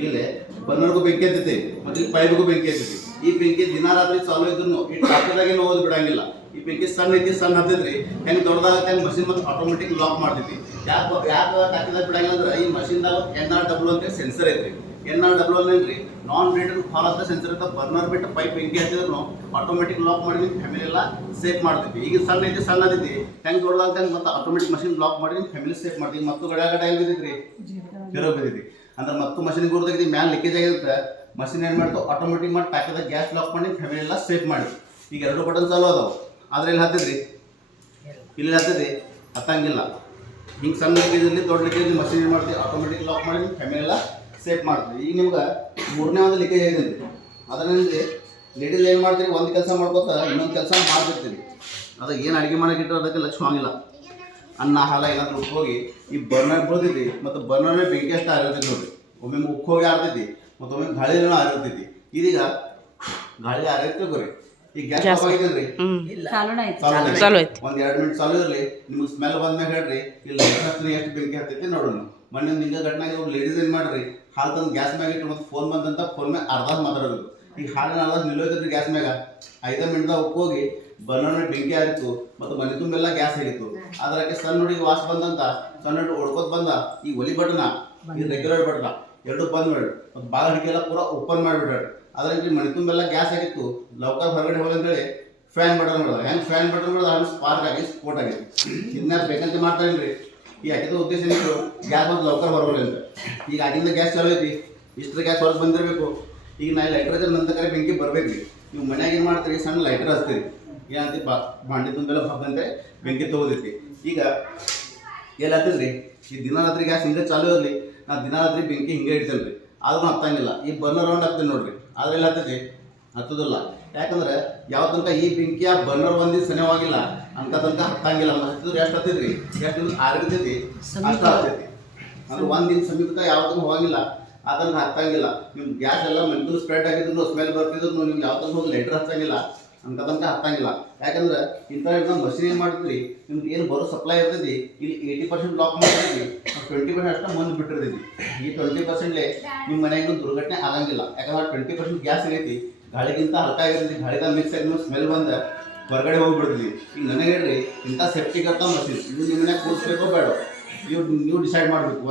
ಈಗಲೇ ಬನ್ನರ್ಗೂ ಬೆಂಕಿ ಹತ್ತೈತಿ ಮತ್ತೆ ಇಲ್ಲಿ ಬೆಂಕಿ ಹತ್ತೈತಿ ಈ ಬೆಂಕಿ ದಿನ ರಾತ್ರಿ ಚಾಲು ಇದ್ರು ಈ ಟಾಕದಾಗೇನು ಓದ್ ಬಿಡಂಗಿಲ್ಲ. ಈ ಬೆಂಕಿ ಸಣ್ಣ ಐತಿ ಸಣ್ಣ ಹತ್ತೈತ್ರಿ ಹೆಂಗೆ ದೊಡ್ಡದಾಗತ್ತೆ ಹೆಂಗ್ ಮಷಿನ್ ಮತ್ತೆ ಆಟೋಮೆಟಿಕ್ ಲಾಕ್ ಮಾಡ್ತೈತಿ ಯಾಕೆ ಯಾಕೆ ಟಾಕಿದಾಗ ಬಿಡಂಗಿಲ್ಲ ಅಂದ್ರೆ ಈ ಮಷಿನ್ದಾಗ ಎನ್ ಆರ್ ಡಬ್ಲ್ಯೂ ಅಂತ ಸೆನ್ಸರ್ ಐತ್ರಿ. ಎನ್ ಆರ್ ಡಬ್ಲ್ಯೂ ಏನ್ರಿ? ನಾನ್ ರಿಟರ್ನ್ ಫಾಲ್ ಅಂತ ಸೆನ್ಸರ್ ಅಂತ ಬರ್ನರ್ ಬಿಟ್ಟು ಪೈಪ್ ಹೆಂಗೆ ಹಾಕಿದ್ರು ಆಟೋಮೆಟಿಕ್ ಲಾಕ್ ಮಾಡಿ ಫ್ಯಾಮಿಲಿ ಎಲ್ಲ ಸೇಫ್ ಮಾಡ್ತೀವಿ ಈಗ ಸಣ್ಣ ಐತಿ ಸಣ್ಣ ಐತಿ ಹೆಂಗ್ ದೊಡ್ಡದಾಗತ್ತೆ ಹೆಂಗ್ ಮತ್ತೆ ಆಟೋಮೆಟಿಕ್ ಮಷಿನ್ ಲಾಕ್ ಮಾಡಿ ಫ್ಯಾಮಿಲಿ ಸೇಫ್ ಮಾಡ್ತೀವಿ ಮತ್ತು ಗಡ ಗಡ ಎಲ್ಲಿ ಬಿದ್ದೈತ್ರಿ ಜೀರೋ ಅಂದ್ರೆ ಮತ್ತು ಮಷಿನ್ ಗುರ್ದಾಗೈತಿ ಮ್ಯಾಲ ಲೀಕೇಜ್ ಆಗಿರುತ್ತೆ. ಮಷಿನ್ ಏನು ಮಾಡ್ತು? ಆಟೋಮೆಟಿಕ್ ಮಾಡಿ ಪ್ಯಾಕದಾಗ ಗ್ಯಾಸ್ ಲಾಕ್ ಮಾಡಿ ಫ್ಯಾಮಿಲಿ ಎಲ್ಲ ಸೇಫ್ ಮಾಡಿ ಈಗ ಎರಡು ಬಟನ್ ಚಾಲು ಅದಾವ. ಆದ್ರೆ ಇಲ್ಲಿ ಹತ್ತಿದ್ರಿ? ಇಲ್ಲಿ ಹತ್ತಿದ್ರಿ? ಹತ್ತಂಗಿಲ್ಲ. ಹಿಂಗೆ ಸಣ್ಣ ಲೀಕೇಜಲ್ಲಿ ದೊಡ್ಡ ಲೀಕೇಜ್ ಮಷಿನ್ ಏನು ಮಾಡ್ತೀವಿ ಆಟೋಮೆಟಿಕ್ ಲಾಕ್ ಮಾಡಿ ಫ್ಯಾಮಿಲಿ ಎಲ್ಲ ಸೇಫ್ ಮಾಡ್ತೀವಿ ಈಗ ನಿಮ್ಗೆ ಮೂರನೇ ಒಂದು ಲೀಕೇಜ್ ಆಗಿದೆ ಅದರಲ್ಲಿ ಲೇಡಿಲ್ ಏನು ಮಾಡ್ತೀರಿ? ಒಂದು ಕೆಲಸ ಮಾಡ್ಕೋತ ಇನ್ನೊಂದು ಕೆಲಸ ಮಾಡ್ತಿರ್ತೀರಿ. ಅದಕ್ಕೆ ಏನು ಅಡುಗೆ ಮಾಡಕ್ಕೆ ಇಟ್ಟರೆ ಅದಕ್ಕೆ ಲಕ್ಷ್ಯ ಆಗಿಲ್ಲ. ಅನ್ನ, ಹಾಲ ಏನಾದರೂ ಉಕ್ಕೋಗಿ ಈ ಬರ್ನರ್ ಬರ್ತೈತಿ ಮತ್ತು ಬರ್ನರ್ನೇ ಬೆಂಕಿ ಅಷ್ಟು ಆರಿರ್ತೈತಿ ನೋಡ್ರಿ. ಒಮ್ಮೆ ಉಕ್ಕೋಗಿ ಆರ್ತೈತಿ ಮತ್ತು ಒಮ್ಮೆ ಗಾಳಿನೂ ಆರಿರ್ತೈತಿ ಇದೀಗ ಗಾಳಿ ಆಗಿರ್ತೈತಿ ಬರ್ರಿ ಈಗ ಗ್ಯಾಸ್ ಆಗಿದ್ರಿ ಚಾಲೂನ ಐತಿ ಚಾಲು ಐತಿ. ಒಂದ್ ಎರಡ್ ಮಿನಿಟ್ ಚಾಲು ಇರಲಿ. ನಿಮ್ಗೆ ಸ್ಮೆಲ್ ಬಂದ್ಮ್ಯಾಗ ಹೇಳ್ರಿ. ಇಲ್ಲ ಎಷ್ಟು ಬೆಂಕಿ ಹತ್ತೈತಿ ನೋಡೋಣ. ಮೊನ್ನೆ ಹಿಂಗ ಘಟನೆ ಒಬ್ರು ಲೇಡೀಸ್ ಏನ್ ಮಾಡ್ರಿ? ಹಾಲು ತಂದು ಗ್ಯಾಸ್ ಮ್ಯಾಗ ಇಟ್ಟು ಮತ್ತೆ ಫೋನ್ ಬಂದಂತ ಫೋನ್ ಮ್ಯಾಗ ಅರ್ಧ ಮಾತಾಡೋದು. ಈಗ ಹಾಲಿನ ಅರ್ಧ ನಿಲ್ಲೋದ್ರಿ ಗ್ಯಾಸ್ ಮ್ಯಾಗ. ಐದ ಮಿನಿಟ್ದಾಗ ಹೋಗಿ ಮೇಲೆ ಬೆಂಕಿ ಆಗಿತ್ತು ಮತ್ತು ಮನೆ ತುಂಬೆಲ್ಲ ಗ್ಯಾಸ್ ಆಗಿತ್ತು ಅದಕ್ಕೆ ಸಣ್ಣ ಹುಡುಗಿ ವಾಸ್ ಬಂದಂತ ಸಣ್ಣ ಹೊಡ್ಕೋತ್ ಬಂದ. ಈ ಒಲಿ ಬಟನ ಈ ರೆಗ್ಯುಲರ್ ಬಟನ ಎರಡು ಬಂದ್ ಮಾಡಿ ಮತ್ತು ಬಾಳ ಹಿಡಿಕೆ ಓಪನ್ ಮಾಡಿಬಿಡ್ರಿ ಅದ್ರಾಗ ಮನೆ ತುಂಬೆಲ್ಲ ಗ್ಯಾಸ್ ಆಗಿತ್ತು. ಲೌಕರ್ ಹೊರಗಡೆ ಹೋಗಿ ಅಂತೇಳಿ ಫ್ಯಾನ್ ಬಟನ್ ಮಾಡೋದು ಹೆಂಗ್ ಫ್ಯಾನ್ ಬಟನ್ ಮಾಡೋದು ಹಂಗೆ ಸ್ಪಾರ್ಕ್ ಆಗಿ ಸ್ಫೋಟ್ ಆಗಿತ್ತು ಇದನ್ನ ಬೇಕಂತ ಮಾಡ್ತಾರೇನ್ರಿ ಈ ಹಾಕಿದ ಉದ್ದೇಶ ಏನಿತ್ತು? ಗ್ಯಾಸ್ ಒಂದು ಲೌಕರ್ ಹೊರಗಡೆ ಅಂತ. ಈಗ ಆಗಿಂದ ಗ್ಯಾಸ್ ಚಾಲು ಐತಿ. ಇಷ್ಟರ ಗ್ಯಾಸ್ ಹೊರಗೆ ಬಂದಿರಬೇಕು. ಈಗ ನಾ ಲೈಟರ್ ನಂತರ ಕರೆ ಬೆಂಕಿ ಬರಬೇಕು ನೀವು ಮನ್ಯಾಗ ಏನು ಮಾಡ್ತೀರಿ? ಸಣ್ಣ ಲೈಟರ್ ಹಚ್ತೀರಿ. ಏನಂತ ಬಾ, ಬಾಂಡಿ ತುಂಬೆಲ್ಲ ಬಂದರೆ ಬೆಂಕಿ ತಗೋದೈತಿ ಈಗ ಎಲ್ಲಿ ಹತ್ತಿದ್ರಿ? ಈ ದಿನ ರಾತ್ರಿ ಗ್ಯಾಸ್ ಹಿಂಗೆ ಚಾಲು ಇರಲಿ. ನಾ ದಿನ ರಾತ್ರಿ ಬೆಂಕಿ ಹಿಂಗೆ ಇಡ್ತೇನೆ ರೀ ಆದ್ರೂ ಹತ್ತಂಗಿಲ್ಲ ಈ ಬರ್ನರ್ ರೌಂಡ್ ಹತ್ತೀನಿ ನೋಡ್ರಿ. ಆದ್ರೆ ಎಲ್ಲಿ ಹತ್ತೈತಿ ಹತ್ತೋದಿಲ್ಲ. ಯಾಕಂದ್ರೆ ಯಾವ ತನಕ ಈ ಬೆಂಕಿಯ ಬರ್ನರ್ ಒಂದಿ ಸನಿವಾಗಿಲ್ಲ ಅಂತ ತನಕ ಹತ್ತಂಗಿಲ್ಲ ಹತ್ತಿದ್ರೆ ಎಷ್ಟು ಹತ್ತಿದ್ರಿ? ಎಷ್ಟು ಆರ್ಗತೈತಿ ಅಷ್ಟ ಹತ್ತೈತಿ ಅಂದ್ರೆ ಒಂದ್ ದಿನ ಸಮೀಪಕ್ಕೆ ಹೋಗಂಗಿಲ್ಲ ಅದನ್ನ ಹತ್ತಂಗಿಲ್ಲ ನಿಮ್ ಗ್ಯಾಸ್ ಎಲ್ಲ ಮೆಂಟಲ್ ಸ್ಪ್ರೆಡ್ ಆಗಿದ್ರು ಸ್ಮೆಲ್ ಬರ್ತಿದ್ರು ನಿಮ್ಗೆ ಯಾವ ತನಕ ಹೋಗಿ ಲೈಟರ್ ಹತ್ತಂಗಿಲ್ಲ ಅಂತ ತನಕ ಹತ್ತಂಗಿಲ್ಲ ಯಾಕಂದ್ರೆ ಇಂಥ ಮಷಿನ್ ಏನು ಮಾಡ್ತೀರಿ ನಿಮ್ಗೆ ಏನು ಬರೋ ಸಪ್ಲೈ ಇರ್ತೈತಿ ಇಲ್ಲಿ ಏಯ್ಟಿ ಪರ್ಸೆಂಟ್ ಬ್ಲಾಕ್ ಮಾಡಿರ್ತೀವಿ ಟ್ವೆಂಟಿ ಪರ್ಸೆಂಟ್ ಅಷ್ಟೇ ಮುಂದೆ ಬಿಟ್ಟಿರ್ತೈತಿ. ಈ ಟ್ವೆಂಟಿ ಪರ್ಸೆಂಟ್ಲೆ ನಿಮ್ಮ ಮನೆಯಾಗ ದುರ್ಘಟನೆ ಆಗಂಗಿಲ್ಲ. ಯಾಕಂದ್ರೆ ಟ್ವೆಂಟಿ ಪರ್ಸೆಂಟ್ ಗ್ಯಾಸ್ ಆಗೈತಿ ಗಾಳಿಗಿಂತ ಹಲ್ಕ ಆಗಿರ್ತೈತಿ ಗಾಳಿದಾಗ ಮಿಕ್ಸ್ ಆಗಿ ಸ್ಮೆಲ್ ಬಂದ ಹೊರಗಡೆ ಹೋಗ್ಬಿಡ್ತೀವಿ ಈಗ ನನಗೆ ಹೇಳ್ರಿ, ಇಂಥ ಸೇಫ್ಟಿ ಕರ್ತಾ ಮಸೀದಿ ಇದು ನಿಮ್ಮ ಮನ್ಯಾಗ ಕೂರಿಸ್ಬೇಕೋ ಬೇಡ. ನೀವು ನೀವು ಡಿಸೈಡ್ ಮಾಡಬೇಕು. ಒಂದು